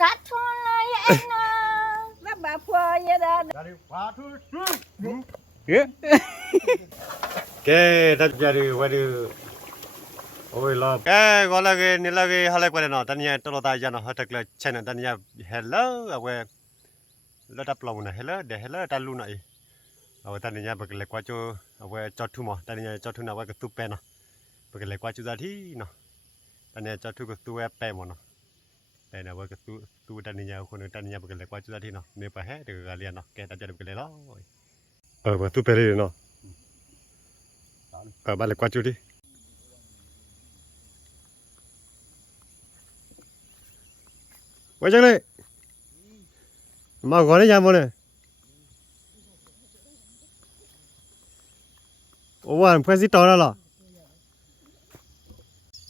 sát thôi anh các bà phơi vậy đó Dari patu. Ke? Ke ta jadi wadu. Oi lo. Ke gola ke nila ke halak pada no tanya tolo ta jana hatak la chana tanya hello awe lo ta plau na hello de hello ta lu na I. Awe tanya bakle kwacho awe chotu mo tanya chotu na wa ke tupe no. Bakle kwacho za thi no. Tanya chotu ke tu pe mo no. Đây là với cái tu tanya nhàคนtanya bakle kwacho za thi no. Ne pa he de ga no. Ke ta jadi bakle lo. Và tu pe đi no. Bakle kwacho đi. Quay chân đi. Mà gọi nó ra vô nè. Ủa anh phải xịt to ra là.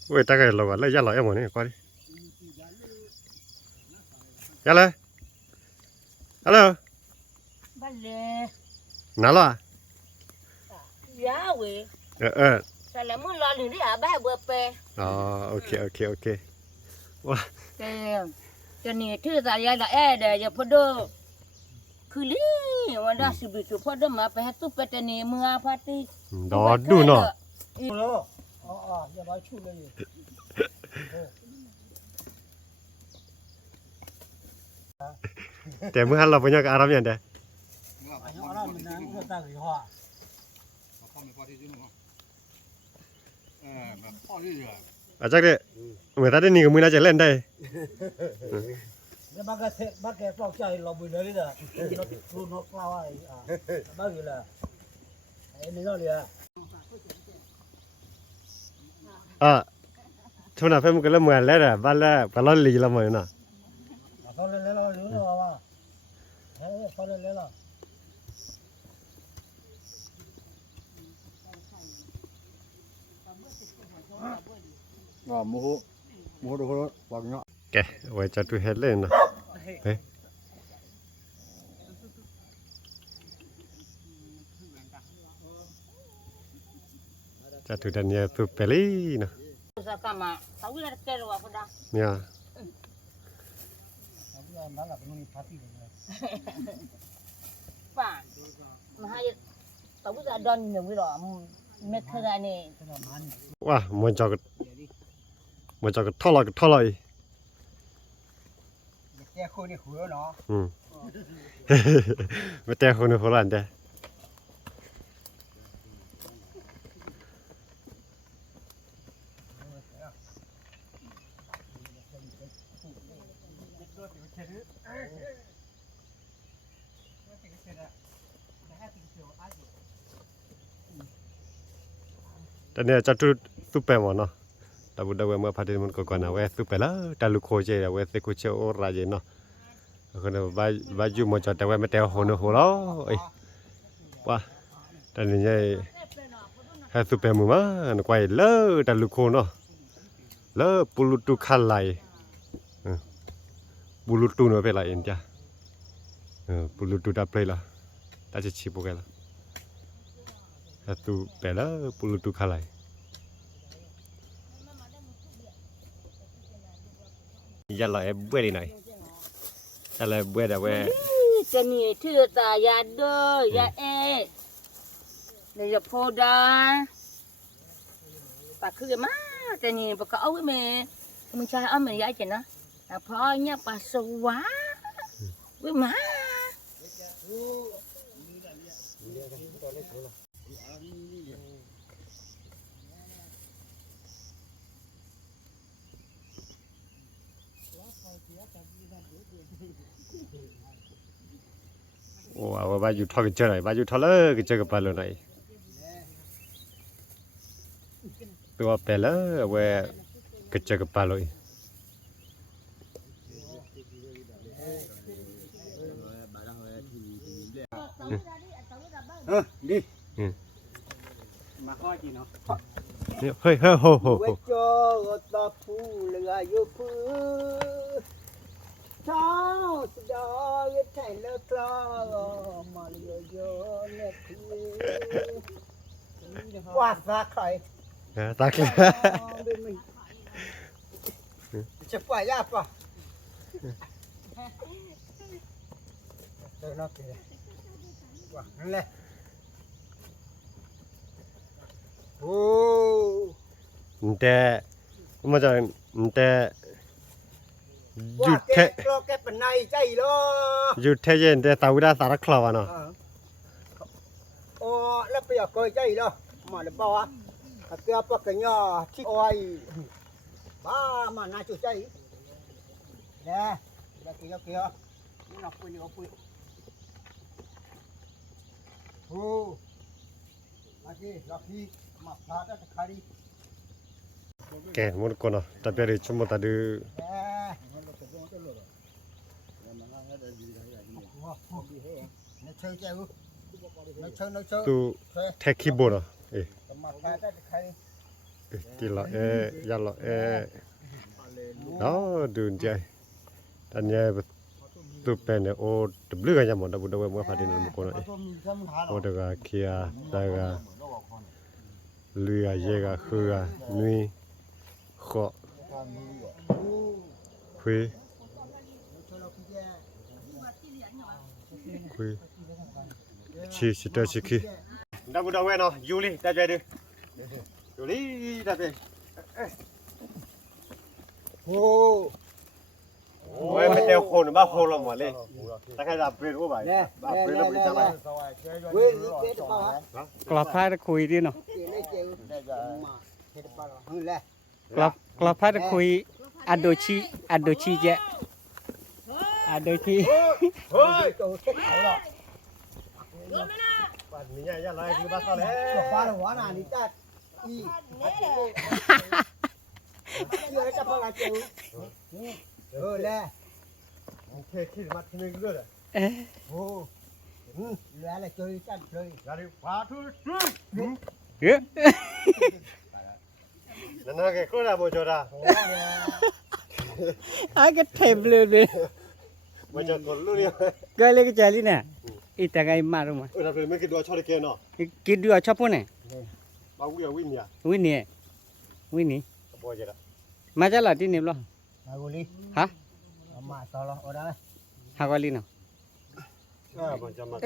Ui ta cái lò lấy ra lò em rồi nè, qua đi. Ra lên. Alo. Bale Nào lo à? giá quỷ Ờ. sao lại muốn lo liền đi à ba bữa pe Ok. Wow. cái này thứ ta ya là để giờ phơi đồ cứ lý mà đã sử dụng phơi đồ mà phải tu pe cái này mưa party Đó đủ nó. Lo. Ya ba chu le. Để mưa hắn là bao nhiêu cái Arab nhỉ đây? Anh ara mình đang có ta cái hoa. À chắc đấy. Người ta đến nhìn cái mưa nó chạy lên đây. Cái bác cái phong chạy lò bùi đấy là nó cao ai bác gì là em nói liền À. Thôi nào phải một cái là mưa lên rồi, ba là ba lo lì là mưa nè. phong lên lo luôn rồi mà phong lên lo mua đồ vàng nhọ Ok, vậy cho tôi hết lên nè. Đấy. Cho tôi đang nhớ tôi peli nè. sao cả mà tao biết là cái rồi phải đó Nha. nó là cái party pa mà hai tao biết là đòn nhiều cái đó mệt thế này nè Wow, muốn cho cái thò lại. cái khối này khối nó Mà té không được hồ lan đây. Tadi cho tu pe mà nó. Ta budak we ma phade mun ko kona we tu pe la ta lu kho je we te ko che o ra je no. Kono ba ju mo cho ta we me te ho no ho lo. Wa. Ta ni ye ha tu pe mu ma no kwai le ta lu kho no. Le pulu tu khan lai. Pulu tu no pe la in ja. Pulu tu ta play la. Ta che chi po ke la. Ha tu pe la pulu tu khan lai. Giờ là em bơi đi này, giờ là bơi đã bơi. cái này thứ ta ya đơ ya này là phô đa bà cứ má cái này bà có ấu với mình chơi ấu mình vậy chứ nó là phô nhá bà sâu quá với má Wow, bao nhiêu thằng cái chơi này, bao nhiêu thằng lớn cái chơi cái bao này. Tôi bé lớn, về cái chơi cái bao này. đi mà coi gì nó Hơi ho. cho ta phu là yêu phu sao đó cái thầy lơ clo mà yo nè quá xa khỏi Ta kia. chụp quả ra pa เดินนอกเลยว่านั่นแหละโอ้ แต่มาจากแต่อยู่เท ก็แกเป็นนายใจเหรอ อยู่เทเย็นแต่ตาวิดาสารคลาวะเนาะ โอ้แล้วไปอยากเคยใจเหรอมาเดี๋ยวป่าวะเกี่ยวกับกันย่อที่อ้อยบ้ามาน่าจุใจเนี่ยแล้วเกี่ยวนี่นักปุยนี่ก็ปุยโอ้มาที่ลักที่มาพลาดจะขาย แกมุดคนเนาะตะเปียริชุมตาดู ตูเทคคีย์บอร์ดเอ๊ะตีละยาละเนาะดูนใจตอนนี้ตูเป็นโอตบลึกกันยังหมดดับดับมาพาดินมุกคนเอ๊ะโอดกาเคียดากาเรือเยกาคือนุยขอคุยชีสิตาชิคีดับดับเนาะยูริตาใจดูยูริตาใจโอ้ยไม่เตะคนบ้าโคลหมดเลยถ้าใครรับเปลี่ยนโอ้ไปบ้าเปลี่ยนแล้วไปจังไรกลับพาคุยดิเนาะกลับพาคุยอัดโดชีเจอัดโดชี เฮ้ยบ้านนี้ยังไรคือบ้านเขาแล้ว บ้านหัวหน้านี่จัดอีเยอะจะพอละเจ้าแล้ โอเคคิดมาที่นึงด้วย โอ้แล้วอะไรเจอจัดเลย อย่าดิพาทุกทุก เฮ้ย นั่นน่ะแกก็ได้บ่จอดา อาก็เทมเลย บ่จอดคนรู้เนี่ย ก็เลยก็ใจลิน่ะอีตาไงมารู้มั้ย เราเป็นไม่คิดว่าชอบเกนเนาะ กินดูชอบปุ่นน่ะ บ่าววินเนี่ย วินนี่ บ่จอดา มาจะละที่นี่บ่ มาบุรี ฮะ มาต่อละโอ้ได้ หากว่าลิเนาะ บ่จะมา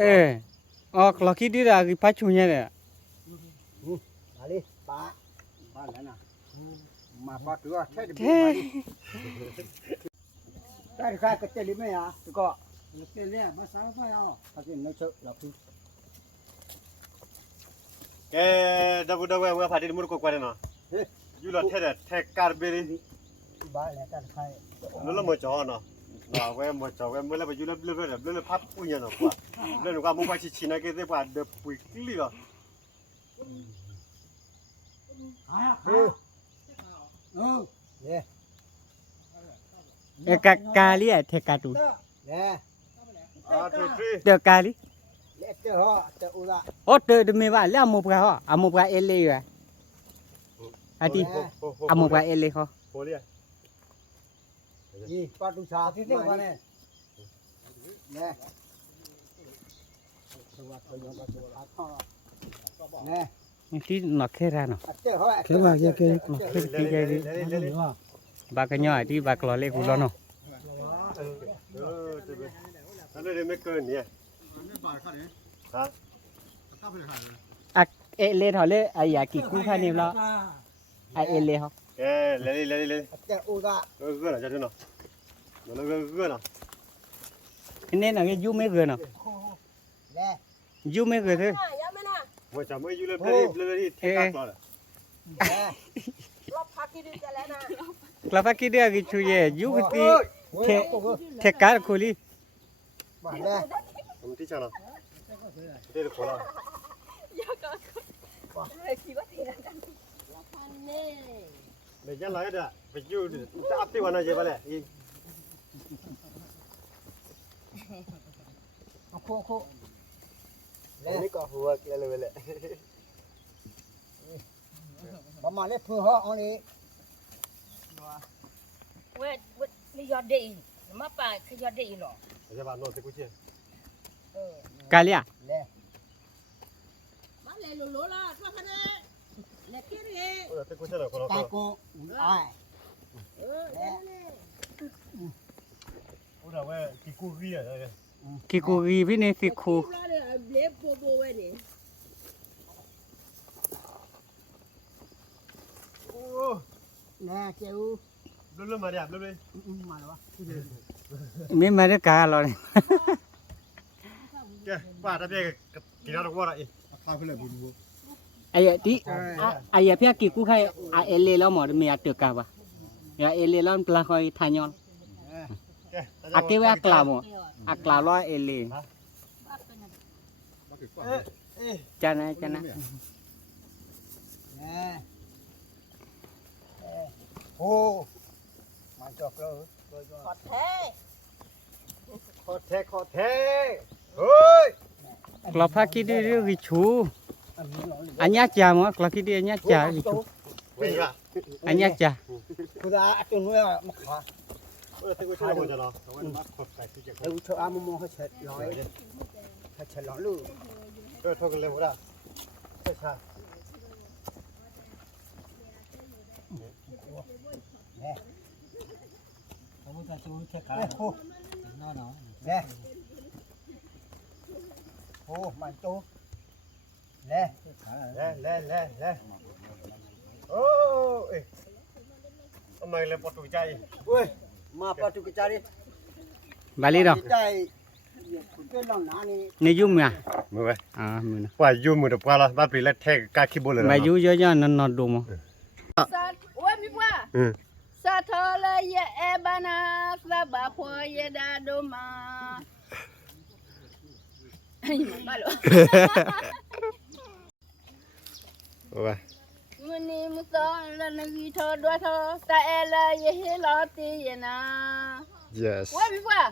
อ๋อคลอคิดดิรากิพัชุเนี่ย มาดิป้าบ้านแล้วนะมาป้าตัวแค่เดี๋ยว เท่ ได้ใครก็เจริญไหมอ่ะก็เจริญมาสาวไฟเอาถ้ากินไม่เชื่อเราพี่ แกดับว่าพาดินมุดก็กว่าเนาะอยู่ละแท้การเบรี บ้านแล้วกันใคร นั่นละบ่จอเนาะเราเว้บ่จอเว้เมื่อแล้วไปอยู่แล้วเรื่อยๆพับปุ้ยเนาะกว่าเรื่องว่ามุกว่าชินะแกได้ว่าเดปุยคลีเนาะ เนี่ย กาลีเทกาตู เนี่ย เตกาลี เล็กเจ้าฮะเจ้าอุระ โอ้เตอเมว่าแล้วมุบกะฮะอามุบกะเอเลยอ่ะอาทิอามุบกะเอเลยฮะ โหเลย ยี่ป้าตุชาที่นี่มาเนี่ยเนี่ยสวัสดีครับเนี่ย ที่นอกแค่ราเนาะ เจ้าฮะ แค่ว่าแค่ที่ใจดิบากะญอที่บากลอเลกูลอเนาะ นั่นเลยไม่เกินเนี่ยฮะ อะเอเลทอเลอายากิกูคานี่ละไอเอเลฮะ แกเลย เจ้าอุระ เออน่ะจะเนาะนั่นก็เนาะ เนี่ยนะยูไม่เกินเนาะ เนี่ย ยูไม่เกินเด้อ ว่าจะไม่อยู่เลยเทกัดต่อเลย เนี่ย กลับกิเดียกิชูเยยูกติเทกาคุลี บ้านเนี่ย ผมที่จังเนาะเดี๋ยวขอละเลยยันไรเด้อไปอยู่จะอัพที่วันไหนเจ๊ไปเลย โคนี่ก็หัวเกลือเลย ประมาณเล็บเพื่อฮะอันนี้ เว้ยนี่ยอดดีมาป่าขยอดดีหรอ จะบ้านโน้ตกูเชี่ย กาลีอ่ะ เนี่ย มาเลยโลล่ะว่าคะแนนเนี่ยเกี้ยนี่ เออแต่กูเชี่ยเลยคนละ ตาโกไอ้ กูเดาเว้ย กูเรียอะไร กิกูรีพี่นี่ฟิคู โอ้ แน่เจ้า เริ่มมาเดี๋ยวเริ่มเลย มาแล้ววะ ไม่มาได้กาหรอก แกป้าทำยังไงกับกินน้ำตกวัวอะไรข้าวเพื่อนบินกู ไอ้ที่ไอ้พี่กิกูใครเอเลแล้วหมดมีอัตกาวะyaเอเลแล้วปลาคอยทานยอนอาเกวากลามอักลาล้อเอเลจานะ แน่โอ้มาจอกแล้วขอดแท้ เฮ้ย กลาพักกิดีเรื่องกิชูอันยาจ่ามกลากิดีอันยาจ่ากิชู เฮ้ยว่ะ อันยาจ่า กูจะจุนไว้มาขา ถ้ากูช่วยมึงจะรอแต่ว่ามาขดใส่ที่จะ เดี๋ยวเธอเอามามองให้เฉดร้อยให้เฉดร้อยลูก โทษกันเลยหมดอ่ะใช่ เขาจะจูเช็คขาโอ้แน่โอ้มันจูแน่ เล่โอ้ยทำไมเลยปวดใจ เว้ยมาปฏิกิจาริ บาลีดอ ใจเป็นหลังนานี่ นี่ยุ่มอ่ะ มือไว้ มือนะ ว่ายุ่มือเดี๋ยวพอละบ้านปีแล้วแทกกาขี้บุญเลย บายุเยอะๆนั่นนอนดูมั้ง Oi, mi bua. Satola ye ebana saba po ye da doma. Ai, malo. ว่า Muni muso la ngi tho do tho ta ela ye he lo ti ye na. yes Oi, mi bua.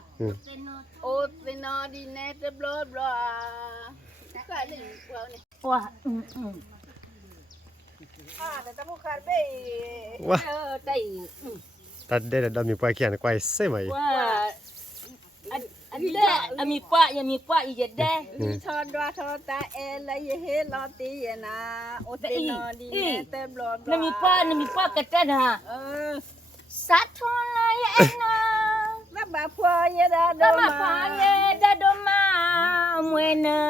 O tino di net blo blo. Ka le bua ni. Wah,แต่ตะมุขาดเบ้ ว่า ได้ ตัดได้แต่ดำมีปลายเขียนควายเสียไหม ว่าอันเด้อมีป้ายังมีป้าอีกเด้ มีทอดว่าทอดตาเอละยเฮลอตีนะโอเตนอดีเนเตบลอ นั่นมีป้ากระเต้นฮะ เออ สัตว์ทนเลยเอ็นะ แล้วบาพัวยดาด ก็ มา มาฟังเนดาดมาเมื่อนะ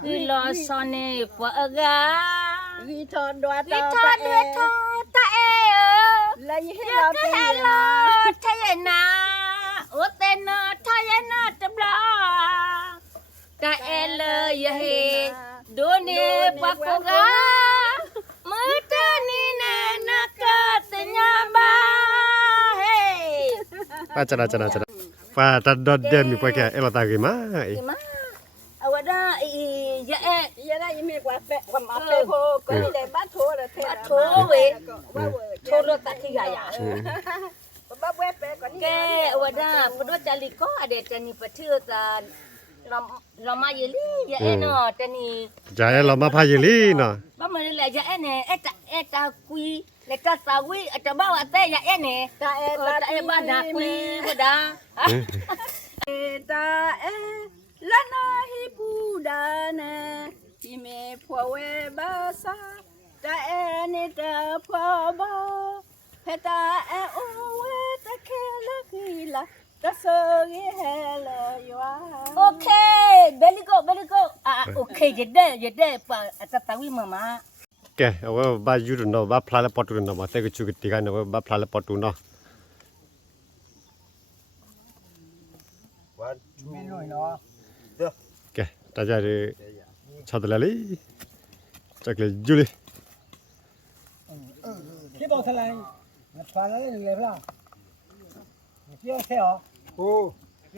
คือรอซอนเนปะกา วีทอดว่า วิ ตา ทอดด้วยทอตาเอ ละยเฮ เย ลอ ก็ ตี เฮล นะ ทะยนาโอเตนทะยนาตบลาตาเอเลยเฮดูนี่ปะกามือตานี่นะนักตญาบาเฮ ป้าจะป้าตัดดอดเดิมมีปลายเขียนเอลตากี่มา Ima, awada ya ยะได้ยังมีกว่าเปะกว่ามาเปโพก็นี่ได้บ้านโทละเท choro tak ya ya. บ้าเวเปก็นี่ Ke awada pedua cali ko ada tani petiu ta lama yeli ya eno tani จ่ายเรามาพายลีเนาะ ba ma le ya ene eta kui le ta sawi eta bawa te ya ene ตาเอ ta e ba da kui boda. ตาเอละนาฮิปูดานะที่เมพัวเวบาซาตาเอนี่ตาพัวบาเพตาเอโอเวตะเคละกีละตะโซกีเฮลอยว่า Okay, beli go. Okay jede pa eta tawi mama. แกเอาว่าบ้ายูรุนเนาะบ้าพลาและปอตูเนาะมาแต่ก็ชูกิติกันเนาะบ้าพลาและปอตูเนาะ ไม่หน่อยเนาะ แกตาใจดิชอบอะไรจักเลยยูเลย ที่บอกอะไรมาฟังอะไรเลยล่ะเที่ยวเที่ยวโอ้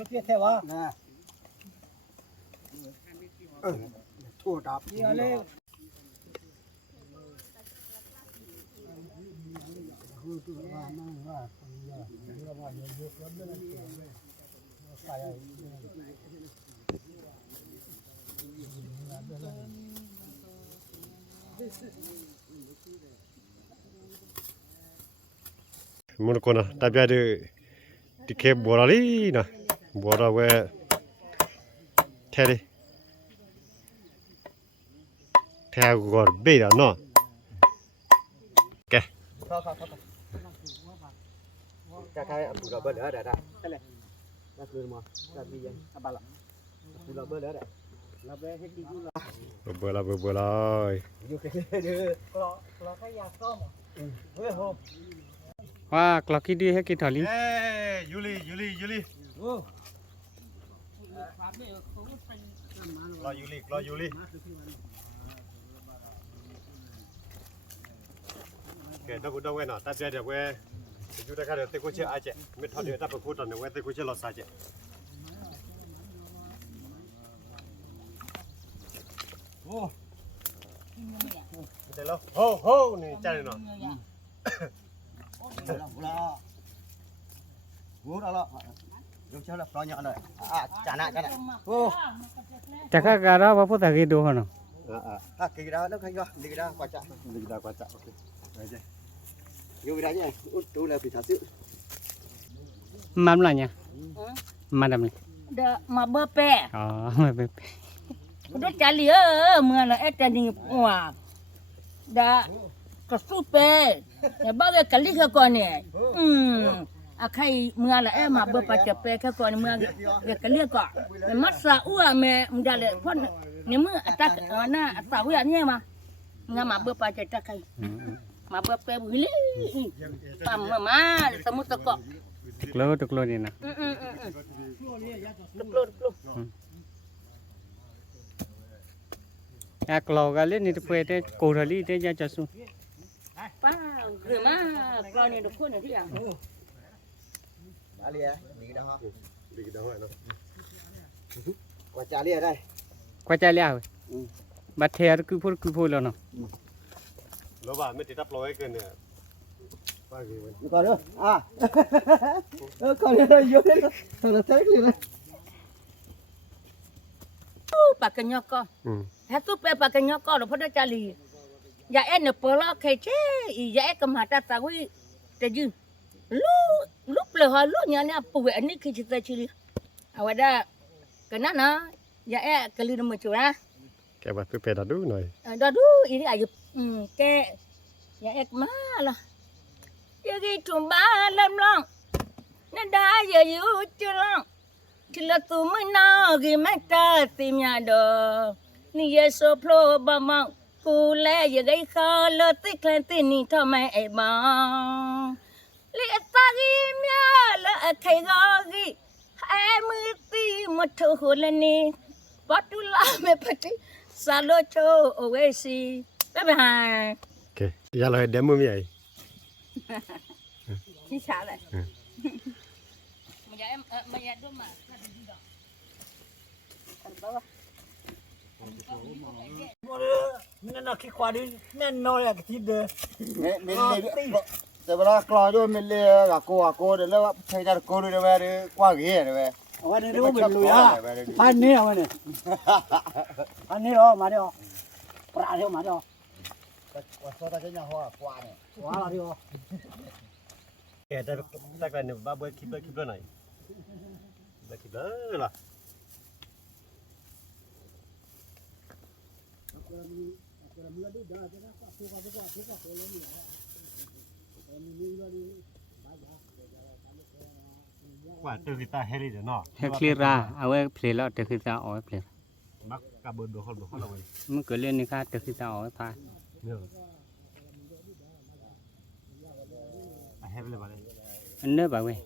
เที่ยววะนะทั่วดับนี่อะไรมุนคนนะตาเบียดที่เคบัวลีนะบัวเราเวเทดิเทกูก็เบียดเนาะแก จะใครบุกระเบิดได้ ta cứ mà ta đi dân ta ba là đi là bơi đấy là bơi hết đi cũng là เบื่อละเบื่อเลย vô cái đưa lo cái nhà tôm bơi hôm ว่ากลอกี้ดีให้กินถอลิ เอ้ยูริ ô รอยูริแกต้องกูต้องเว้นอ่ะตาเจ๊เดี๋ยวเว้ยอยู่ได้แค่เดี๋ยวเตะกูเชื่ออาเจ๊ไม่ทอดเดี๋ยวตาไปกูตอนเดี๋ยวเว้ยเตะกูเชื่อรอซาเจ๊โอ้เดี๋ยวแล้วโหนี่จ้าเลยเนาะ vô đó lo vô chơi là lo nhỏ rồi chả nạ ô จะข้าการเราว่าพูดตะกี้ดูหนอ kỳ đó nó khanh go đi ra qua chợ ok đấy chứ vô cái đấy nhỉ út tu là phải thả sự มันอะไรเนี่ยมันดำเลย เดอะมาเบอร์แปะ อ๋อไม่เป็น รถจ่าเหลือเมื่อละเอตนี่ว่าดากระสุเปแต่บ้าเวกะลิกก่อนเนี่ยอะใครเมื่อละเอมาเบอร์ปะจะเปะก่อนเมื่อเวกะลิกก่อนมัสซาอัวแม่มึงได้เลยพ่นเนี่ยมืออัตตะน่ะอัตตะเวียเนี่ยมางามาเบอร์ปะจะตะใครมาเบอร์เปะบุลิปั๊มมาสมุทรเกาะ ตุกโลนี่นะ ลุก อยากลองกันเล่นนี่ตัวเต้โกรลีเต้จะจะสู้ ป้าคือมาปลาเนี่ยทุกคนที่อย่าง đã lìa đi đó ดีกันด้วยเนาะ qua chả lìa đây กว่าใจแล้วบัดเทียคือพูดแล้วเนาะ แล้วว่าไม่ติดรับร้อยเกินเนี่ยว่ากี่วัน còn nữa còn nữa đây vô đây thôi là thấy liền này ปากกันยอกก็ถ้าตู้เปปากกันยอกก็หลวงพ่อได้จารีอย่าเอ็นเนี่ยเปล่าเคเช่อย่าเอ็นกำหาตาตาวิแต่ยืนลูกเปลือยลูกเนี่ยปู่อันนี้คือจิตใจชิลิเอาไว้ได้กันนั่นนะอย่าเอ็นกะลืนมือจูนะ แกว่าเปดดูหน่อย ดอดูอีนี่อายุแกอย่าเอ็นมาละอย่ากินถุงบ้าเริ่มร้องนั่นได้อย่าอยู่จุลองที่ละตัวไม่น่ากินไม่ได้ติมยาดอนี่เยโซโพลบะมังกูแลอย่าไกขอเลติเคลนตินี่ทำไมไอ้บ้าลิตากิมยาละใครก็กิไอ้มือตีมาถูกเลยนี่ปัตุลาไม่ปฏิซาโลโชโอเวซีไปไปหา โอเคอย่าเลยเดมมือมีไอ้ ที่ช้าเลยมันจะมันจะดูมาnên là khi qua đi nên nói là cái thịt đấy mìnhแต่เวลากรอด้วยมันเลยกับโกเดี๋ยวแล้วใช้ได้โกด้วยเดี๋ยวกว่าเงี้ยเดี๋ยววันนี้รู้เป็นลุยอ่ะพันนี้เอาวันนี้พันนี้เหรอมาเดี๋ยวปลาเดี๋ยวมาเดี๋ยวว่าโซดาจะยังหัวกว่าเนี่ยว่าเราเดี๋ยว แกแต่กันเนี่ยบ้าเบื่อคลิปเลยหน่อยคลิปเลยล่ะว่าตื่นตาเฮลิเดี๋ยวเนาะ ให้เคลียร์ราเอาไว้เพลย์แล้วเดี๋ยวคือจะเอาไว้เพลย์ มักกระเบิดดูคนเราเลย มันเกิดเรื่องนี้ค่ะเดี๋ยวคือจะเอาไว้พา เนี่ยเฮลิเลยมาเลย อันเนื้อแบบเว้ย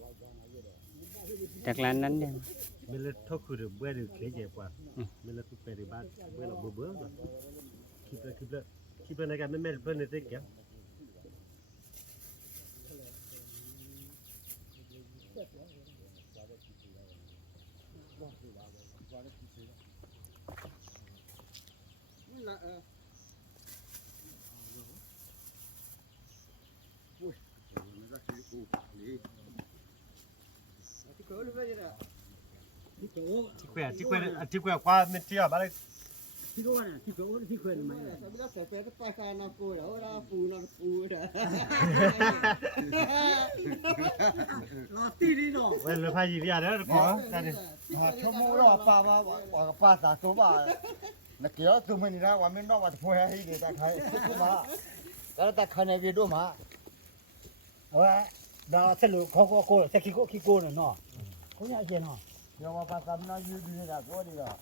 จากร้านนั้นเนี่ย ไม่เลิกทุกคือเบื่อหรือเครียดเจ็บกว่าไม่เลิกทุกไปในบ้านเบื่อเราเบื่อคลิปเลยในการไม่เบื่อในเต็กแก ที่แขวกว่าไม่เที่ยวบ้านเลย ที่กูเนี่ยที่กูที่เคยมาเนี่ยไม่ต้องใส่เปรย์ไปคานาปูเดี๋ยวเราปูเด้อรอตีนี่เนาะ เว้ยเลยพายยีเรียเด้อขอกันดิ ชั่วโมงรอป้ามาบอกกับป้าสาธุบ้านักเกี่ยวตัวมันนี่นะว่าไม่ต้องว่าจะพูดให้ดีแต่ใครพูดมาแล้วแต่ใครในวีดีโอมาเอาไว้ดาวสรุปเขาก็โกนแต่ขี้โกนเนาะ ကိုရကျင်တော့ရောပါပါသမနာယူဒီနေတာကိုဒီတော့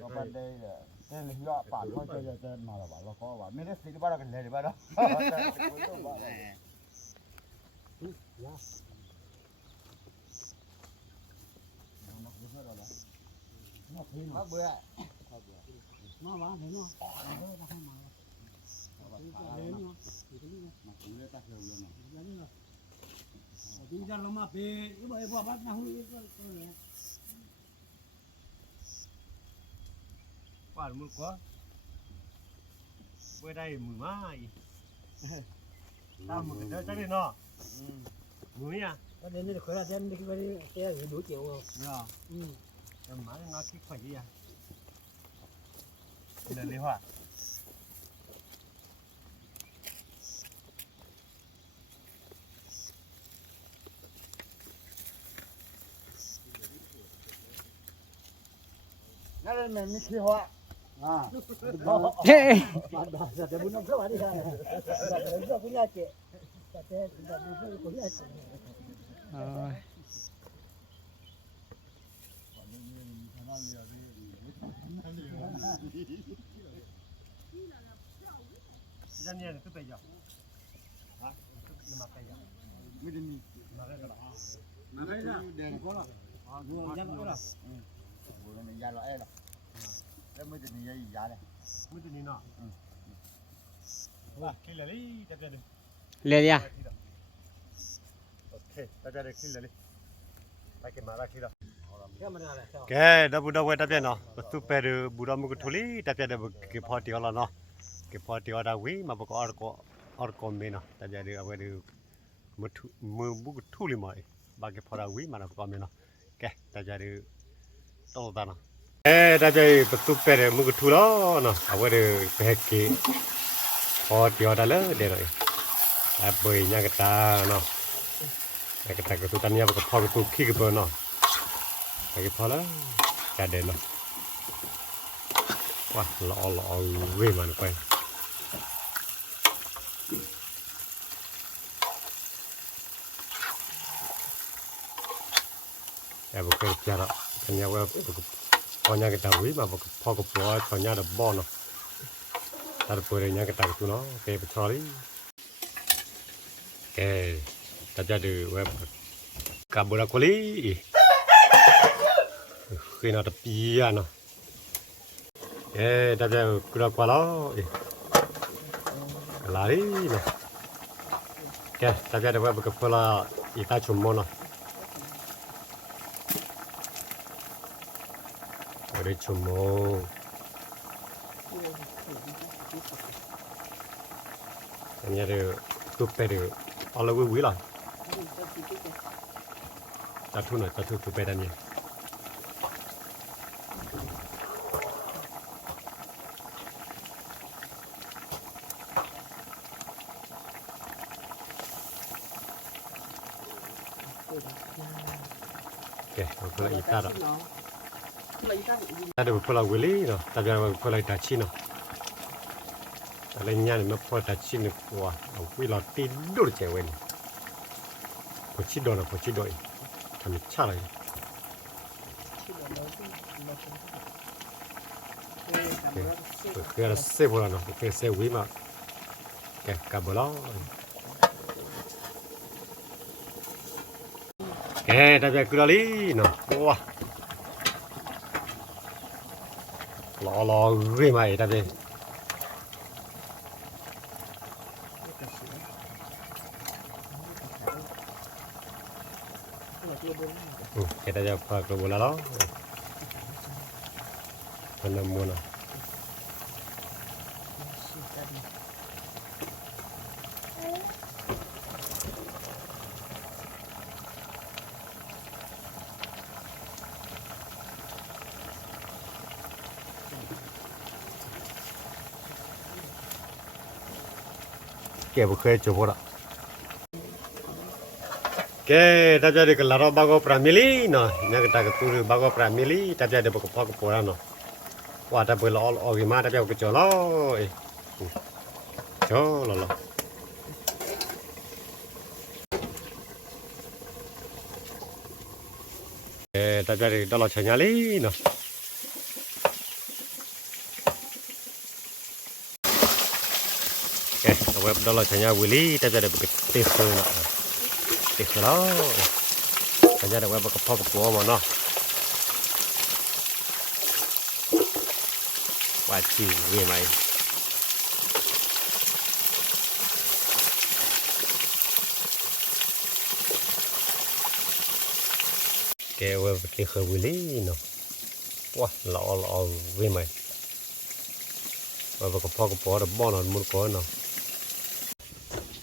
ရောပါတဲ့တဲ့လျော့ပါတော့တဲ့မှာတော့ပါတော့ခေါ်ပါမင်းလည်းစိတ်ပါတော့လည်းပါတော့ဟုတ်ဘယ်မပါနေနော်ဒီကြလုံးမပေးဘာဘာနာဟုပါมือကွာဝဲတိုင်းมือมาอีตามมือจะได้เนาะมืออ่ะ ก็เดี๋ยวนี้เขาจะนี่ก็ได้ดูเจียว เนาะแต่มาเนาะคิดข่อยอ่ะเดินเลยว่ะนั่นมันไม่ขี้หัวเฮ้ แต่บุญน้ำเท่าไหร่ที่ไหนแต่เรื่องคุณยายเจ๊แต่เรื่องคุณยายเจ๊ จะเนี่ยคือไปยังฮะนี่มาไปยังไม่ได้มีมาได้กันมาได้ละเดินก็ละอ๋อดูยันก็ละดูแล้วยาละเอ้ละแล้วไม่จะมียาเลยไม่จะมีเนาะว่าคิดเลยจะเกิด เลีย โอเคจะเกิดคิดเลยไปกินมาได้คิดละ แค่มันอะไร แกดับบุดเวตับเนาะประตูเปิดบุดมุกทุลีตับเนาะกี่พอตีกันเนาะกี่พอตีกันดาวิมาบอกอร์กอมเมเนาะตับเนาะเอาไว้ดูมือบุกทุลีมาบางกี่พอดาวิมาบอกอมเมเนาะแกตับเนาะโตตาเนาะตับเนาะประตูเปิดมุกทุล้อเนาะเอาไว้ดูแบกกี่พอตีกันเลยเดี๋ยวตับเบย์ยังกตาเนาะยังกตาก็ตัวตันเนี่ยบอกพอประตูขี้กระเบื้องเนาะcái phá đó cả đền rồi wow lọ ghê mà nó quay em một cái cha đó cái nhà cái con nhà cái tàu quý mà một pho cái pho con nhà đập bon nó ta được bơi nhà cái tàu tụi nó cái trolley cái ta ra được web kabura koli khi nào tập bia nó, tập ra cứ qua đó, lấy nè, tập ra được qua bậc phơi là ita chum mona, ở đây chum mona, anh nhớ được tụt pe được, ở lâu quý rồi, ta thu này ta thu tụt pe đây nhỉ. Oke, pula ita dah. Ada pula wili dah, tapi ada pula tachi dah. Lainnya ni pula tachi ni wah, wila tidur cewek ni. Pocidor lah, pocidor. Kami cara ni. Oke, ada save pula dah. Oke, save wima. Oke, kabolah. Tapi aku lali, noh, wah, lo gue mai tapi, kita jawab ke bola lo, penemu noh. Kẻ bukan coba dah. Kẻ tapi ada kelara bago pramili, no, nak kita keturu bago pramili, tapi ada bukan pakai pora no. Wah, tapi lo gimana tapi aku colo, colo lo. 大家的到了全家里呢。我到了全家屋里，大家的不给带喝了，带喝了，大家的我不给泡个锅嘛呢。我去，为嘛？给我给喝屋里呢，哇，老为嘛？我不给泡个锅的包了，没锅呢。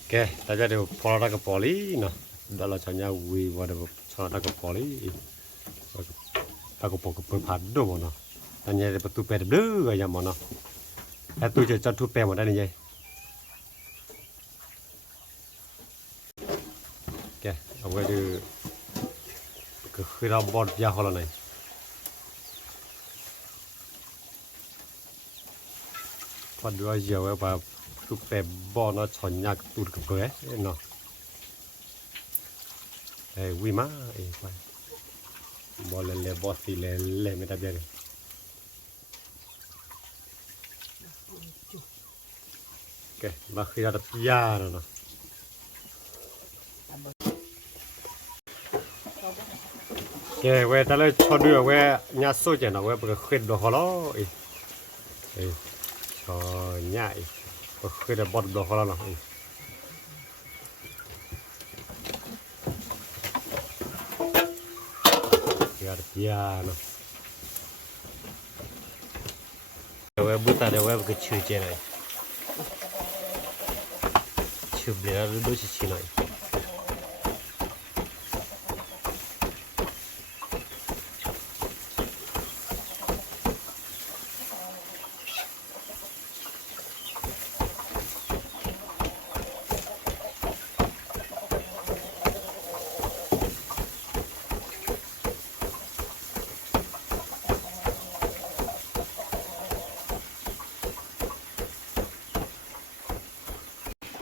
给大家的泡了那个玻璃呢，到了全家屋我的泡那个玻璃，那个包个不怕多嘛呢。anh nhảy bắt tu pe được rồi nhà món nó, tôi chỉ cho tu pe một đây này nhảy, kìa, ông cái từ cái khi nào bọt ra hoa này, phần đuôi dừa và tu pe bọt nó chọn nhạc tụt cái bể nó, đây vui má, bọt lên bọt thì lên mới tập được. Ok, mà khi ra đập da rồi nè. Ok, quay ta lấy cho đưa quay nhà số chén nó quay bực khuyết đồ họ lo, cho nhà, bực khuyết là bọt đồ họ lo nè. Ra đập da nè. Quay bút ta để quay bực chửi chén này. chụp để nó đôi chỉ này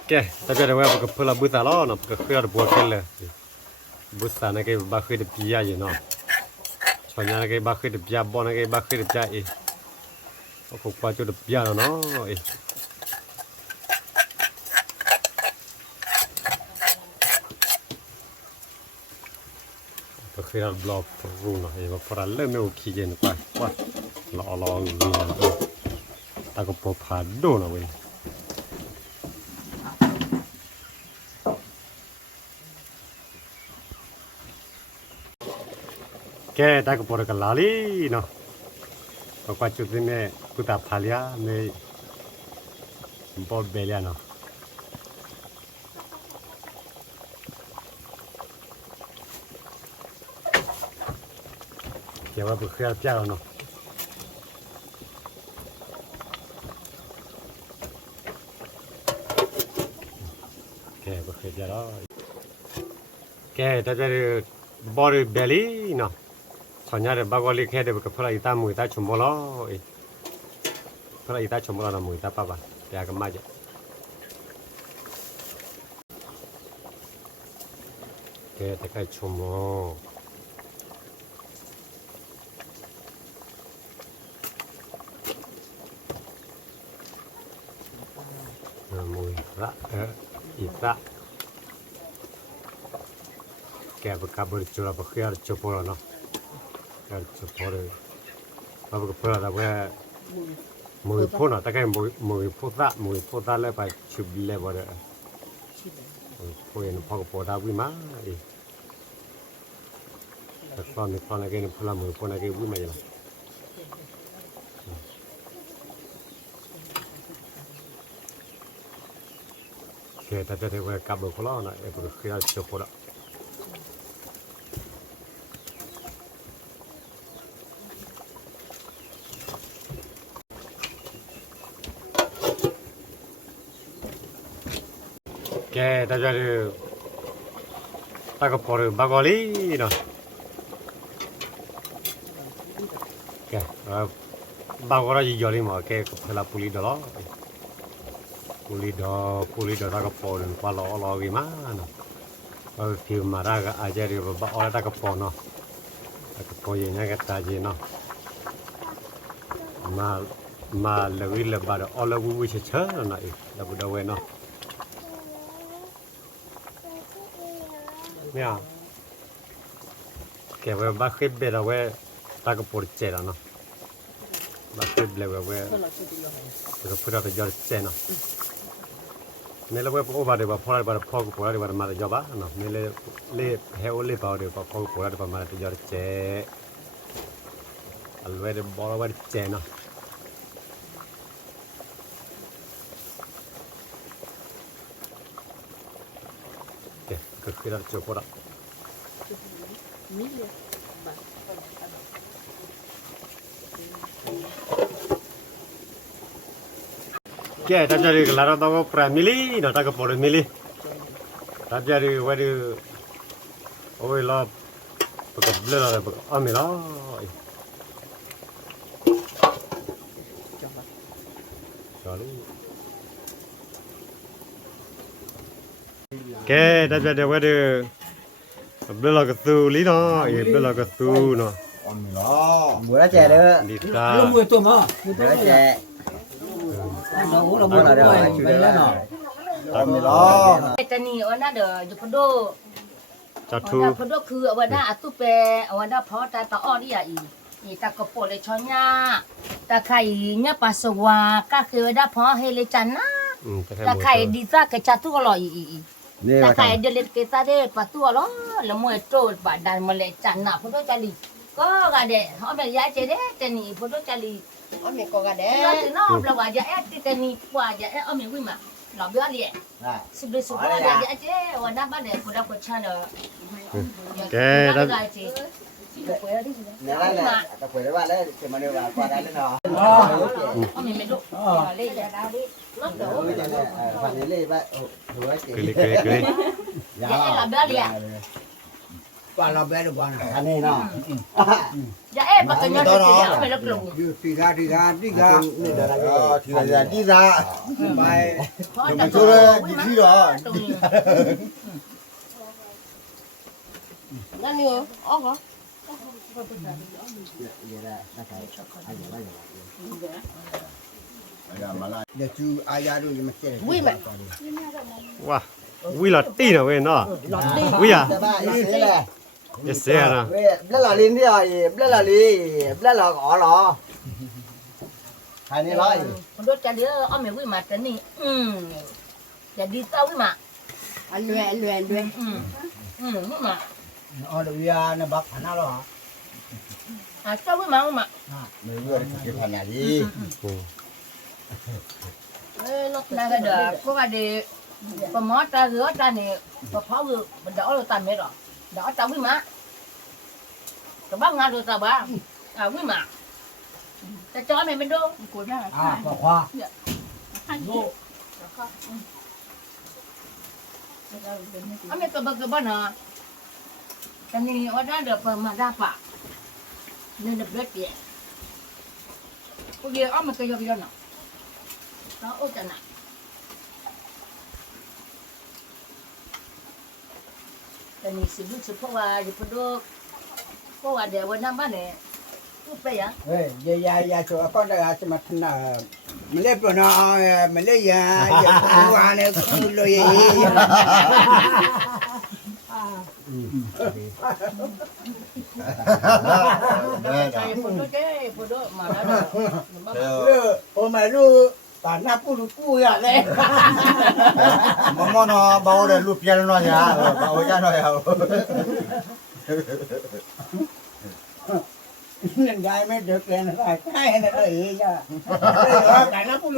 cái ta biết là quay một cái là bút tà lo nó cái khơi là bùa cái là bút tà này cái ba khơi được bia gì nó cho nhà cái ba khơi được bia bọn này cái ba khơi được bia ấy nó phục qua cho được bia nó ấy cái khơi là block rung nó ấy và phải lấy mấy cái gì nó qua lo gì nó ta có bộ phá đồ nó vậy cái ta có bỏ cái lá đi nó có qua chút này cứ tập phá lia này bỏ bể lia nó cái mà bự khơi bia nó cái bự khơi bia đó cái taจะbỏ bể đi nó nhà để bao gồm cái để cái phần ita mùi ta chủng bò lo, phần ita chủng bò là mùi ta pa ba, để cái mai vậy, cái chủng bò, mùi rạ, ita, cái bữa chua là bữa kia chua bò nó cái chụp rồi, và cái phơi là cái mùi phun nó, ta cái mùi phun ra lại phải chụp lại vào đấy, phơi nó phơi cái phơi ra vui má, cái con này cái phơi là mùi phun này cái vui má vậy là, cái ta thấy cái cặp đồ phơi nó, cái khi là chụp đó. cái ta cho ta có bỏ được bao gò lý nó cái bao gò là gì vậy mà cái là puli đó ta có bỏ được qua lo cái má nó phim mà ra cái ai chơi được bao ta có bỏ nó cái coi gì nha cái ta gì nó mà là bà đó ở là vui chơi nó này là bữa đầu nó nè cái về bác khép bê đâu về ta có bồi chơi nó bác khép bê về cái phụ ra cái giờ chơi nó nên là về ô bà để bà phơi bà phơi cái phơi để bà mà để cho bà nó nên là heo lấy bảo để bà phơi phơi để bà mà để giờ chơi alve để bỏ vào chơi nó cái khi đó chụp qua đó cái ta jadi kelar atau pramili, nota ke poli mili, ta jadi waduh, oi lah, betul betul lah, ambil lah. Sorry. Cái ta jadi waduh, betul lah ketu li no, betul lah ketu no. Bữa đó chè đó. Đi ta. Bữa đó chè. Đâu là bữa nào rồi, vậy đó nọ.แต่นี่อันนั้นเด้ออยู่พอด Chặt อัน thu. นั้นพอดคืออันนั้นตุเปอันนั้นพอตาตาอ้อนี่อ่ะอีตากระโปเลยชอญ่าตาไข่เนี่ยปัสสาวะก็คืออันนั้นพอให้เลยจันนะตาไข่ดีตากะจัตุก็รออีตาไข่เดลิเกตาเดปะตัวรอละมวยโตดบาดานมาเลยจันน่ะพอดจาลีก็กะเดเฮาแม่ยายเจเดแต่นี่พอดจาลี Ame ko ga de. Lati no bla wa ja et te ni kwa ja e o mi wi ma. Lo bia li. Sibe su kwa ja ja je wa na ba de ko da ko cha no. Cái đó. Nè là ta quay lại đấy, thì mà đều là qua đây lên nọ. O mi me do. Le ja da đi. Nó do. Phần này lên vậy. Kiri. Ja e lo bia li. Qua lo bé được qua này. Anh này nọ. Ja e ba ka nya de ja me lo klu. Đi ra. Thì là đi ra. Bài. Mình chưa đi thi rồi. Nani o? Ogo. Để chú ai ra rồi mà chơi. Ui mẹ. Wow, vui là tí nào vậy nó? Vui à? Yes, xe à? Rất là liên thế rồi, rất là gõ lọ. Hai này nói. Con do cha de o mi wi ma te ni. Ja di ta wi ma. Lue. Wi ma. Ở đâu ra nó bắt nó rồi hả? À cha wi ma ma. Người vừa cái phần này đi. Na ga de ko ga de pa mo ta gỡ ta ni pa phao gỡ mình đỡ rồi ta mẹ rồi. Đỡ ta wi ma. Cái bác ngã rồi ta ba. À wi ma. Ta cho mày bên đâu? Ko ja. À, khoa. Ame ka ba na. Tani o da de pa ma da pa. Nên được biết vậy. Có gì ame ka yo na. Đó ô chân à. Tani sibu sipo wa dipodo. Ko wa de wa na ba ne. Ku pe ya. Dạ, chỗ con đây mà thân là mình lấy rồi nó mình lấy giờ qua này cũng lôi Ai foto ke foto ma da. ô mà lu bản nắp cu à đấy mong nó bao để lụp ra nó nhà bao ra nó hầu nên gái mới được lên là cái này đấy chứ cái nắp cu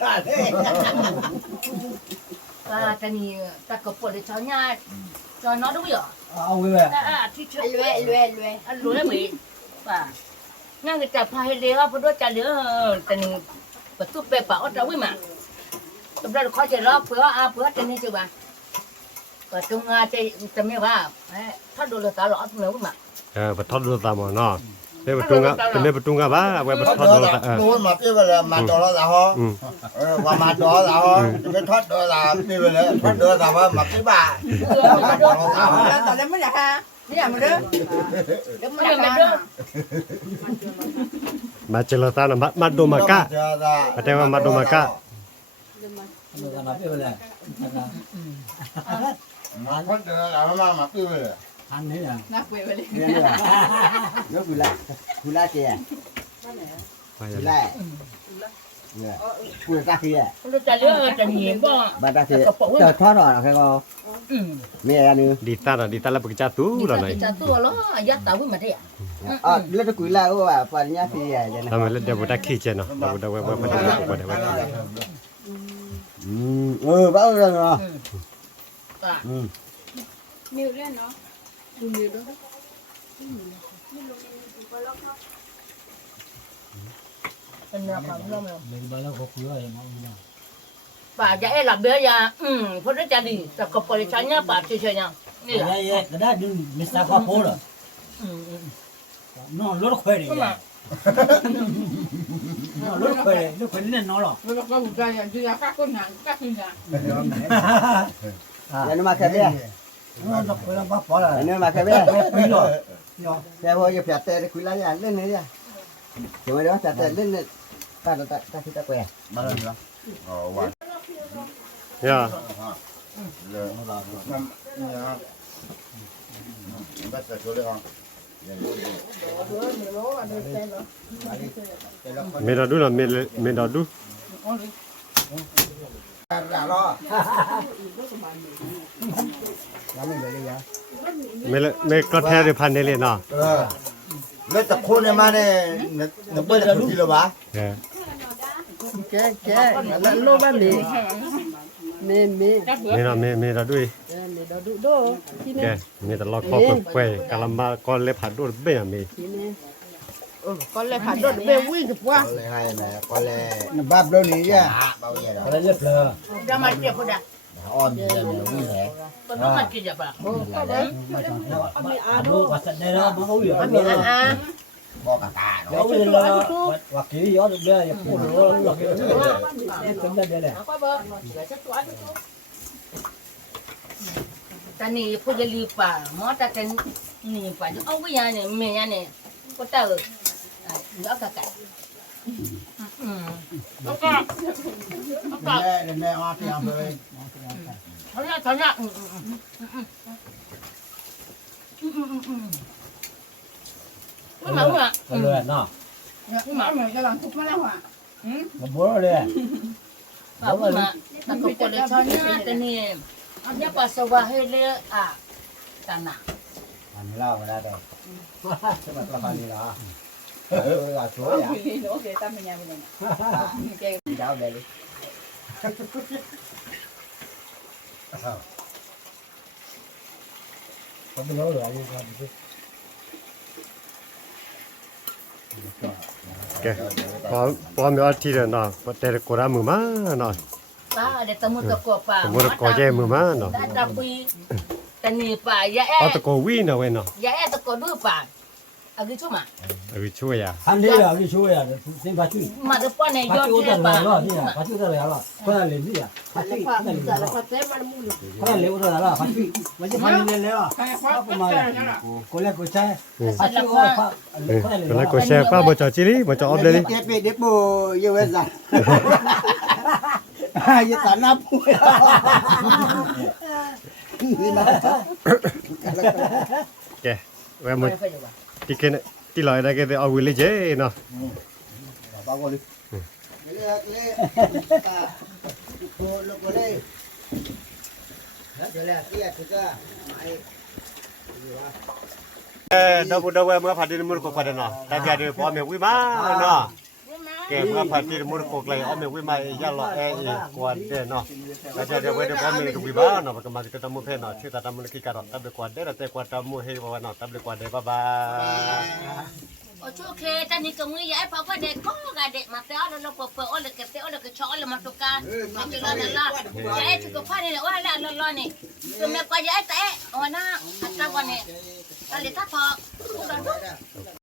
à đấy À tani ta ko po de cho nya. Cho nó đúng rồi. ông ơi À thi chơi. Lue. Anh lùi mày. Và ngang cái chập hai đứa foto cha đứa tani betul pe pa ota wi ma. Tập ra khó chơi đó phứa trên đây chưa bà. Và tung chơi tầm như bà. Thoát đồ là ta lọ tung nữa mà. Vật thoát đưa ta mà nó. Đây vật trung á bá, quay vật thoát đưa ta. luôn mà cái là mặt đó là ho và mặt đó là ho cái thoát đó là đi về đấy thoát đưa là mà cái bà Ta le mo ja ha. เนี่ยมาเด้อเดี๋ยวมันจะ มาเจลตานะมาโดมากะแต่ว่ามาโดมากะ Ngon quá trời là nó mà tươi rồi. นักเวไปเลย nhớ gula chè gula gula ta kia เราจะเลือกจะหนีบ่ bà ta kia chờ thoát rồi phải không mẹ ăn đi ดีตาละปกจาตูละไหน จะตัวล้อยัดเต่าขึ้นมาได้ lấy cái gula ô à phần nhá thì vậy ทำไมเดี๋ยวบ่ได้ขี้เจเนาะเดี๋ยวบ่ได้บ่ได้ bao giờ rồi มิวเล่นเนาะดูมิวด้วย เป็นเนื้อของเราป่าจะเอ๋หลับเบี้ยยาเพราะจะดีแต่ก็ปล่อยใช้เนี่ยป่าเฉยๆเนี่ยนี่แหละ cái đó đừng miss qua phố rồi nó lốt khoe này nó lốt khoe nên nó rồi แล้วก็บุกใจอย่างที่ยาฆ่าคนหางฆ่าคนหาง vậy nó mà cái bia nó khoe nó bắt bỏ là nó mà cái bia quý rồi thế thôi giờ phải tè gula nha lên này nha rồi đó tè lên lên ta kita què Bao lần nữa? Wow. ย่า Giờ bắt đầu số đấy không? เมดาดูนะเมดาดู ra lo làm mình vậy đi vậy เมกระแทหรือพันเดเลยเนาะ Lấy tập khuôn này mà này nó bơi được gì rồi bá? เออ แกแล้วโลบ้านนี้เม นี่นะเมดาดูแกเมดาลอกคอเปื่อยกะละมาก่อนเลยผัดดูเบ้อะเม ก็เลยผ่านรถเบลวิ่งกับว่า Con này hay này, con này nó bắp đâu ní nha bao nhiêu đó? cái đấy lấp lờ จะมาเก็บคนเดียว On thì là nó vui thế. คนต้องมากินอย่าปะ bố và sẵn đây đó bố hốiมันมีอ่ะ Bo cả cả nó. bố bây giờ hoặc kỹ gió được đây nhập phụ nó lọc cái tính đây này ก็เบอร์เดี๋ยวจะตัวตอนนี้พูดจะรีบป่ะมอตาเป็นนี่ป่ะเอาไปยังเนี่ยเมียเนี่ยก็เตอร์แล้วก็ไก่แล้วก็ Lên đây hoa thì ăn rồi. เขาเนี่ยไม่เหมือนอ่ะ cái lừa nó เนี่ยเหมือนจะหลังทุบมาแล้วอ่ะ nó bố nó đây แบบว่าแต่ก็คนละชั้นนะแต่นี่อันนี้ปัสสาวะให้เลืออ่ะตาหนา ăn lao vào đây đây cái mặt là phần gì đó là số โอ้ vậy ยโอเคตั้งเป็นยังไงเนี่ยแก cháu đây đi có cái lỗ rồi như thế แกพอมีอาทิตย์เนาะแต่กูรามือมาเนาะ ป้าเดี๋ยวตะมุตะกัวป่า มือก็แย่มือมาเนาะ ได้ตะปุยแต่นี่ป่าอย่าแอ เอาตะโกวิ่งเนาะเว้ยเนาะ อย่าแอตะกัวดูป่าเอากี่ชั่วมา เออช่วยอ่ะ hắn đi là đi chui à xin phát chui มาเดี๋ยวป้อนในย phát อด chui เท utar ป่า là lo đi à phát chui utar là lo con là lên đi à phát chui con là lên lo con là lên utar là lo phát chui mà chỉ phát lên lên lo ใครคว้าก็ได้นั่นแหละ cô lên cô trai phát chui con là ก็ lên แล้ว lo ก็แชร์ป้าบ่จอจิริบ่จอออฟเลย tiếp đi tiếp bù yêu hết rồi như tán nắp แกเว้ยมึงที่เกนที่ลอยได้ก็เอาวิลเลจเนาะ bao gồm đi lên cô lên giờ là kia thì cơ ดาวเมื่อผัดดินมือก็ผัดเนาะแต่แกเดี๋ยวพอเมวิมาเนาะแกเมื่อผัดดินมือก็เลยเอาเมวิมาอย่าหลอกกวนเด้เนาะแต่เดี๋ยวเดี๋ยวพอเมวิมาเนาะก็มาที่ตะมุเพเนาะที่ตะมุนกี่การตับกวนเด้แต่กวนตะมุเฮว่าเนาะตับกวนเด้บ๊ายบาย โอ้ชั่วเคตอนนี้ก็มือใหญ่พอก็เด็กก็กะเด็กมาเตะแล้วก็เปิดแล้วก็เตะแล้วก็ช้อนแล้วมาตุกาไม่จะละละใหญ่ทุกคนนี่ว่าละละนี่คือแม่ก็ใหญ่แต่โอ้นะอัตราวันนี้ตอนนี้ถ้าพอ